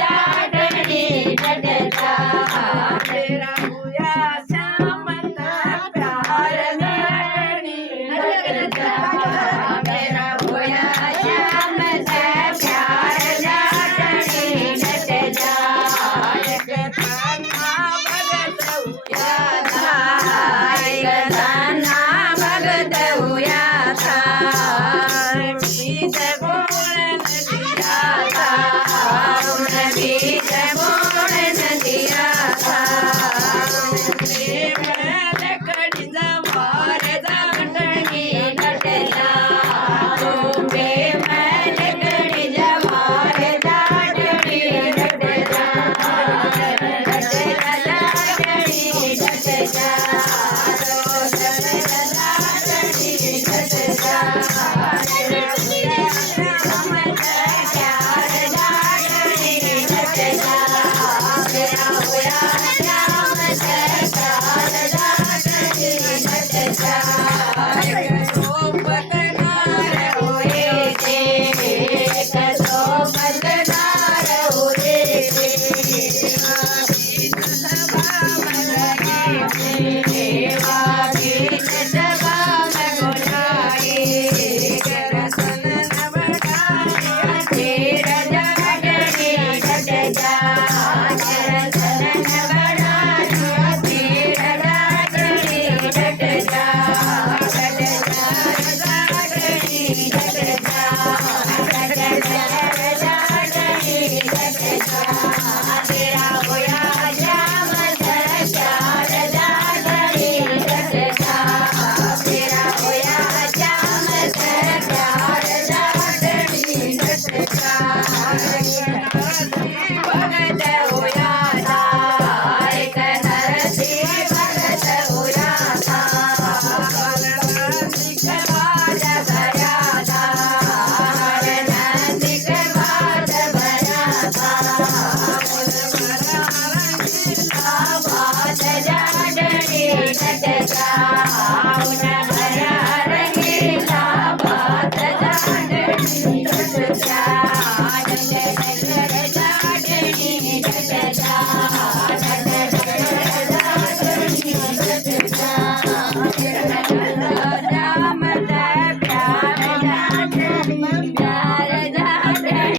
जाटणी डटजा तेरा हुआ श्याम का प्यार जाटणी डटजा मेरा हुआ श्याम का प्यार जाटणी डटजा एक ताना भगत हुआ था एक ताना भगत हुआ था बीज बोल दिया था बीज बोल दिया था लकड़ी जवार जाटनी डटजा लकड़ी जवार जाटनी डटजा जाटनी डटजा जा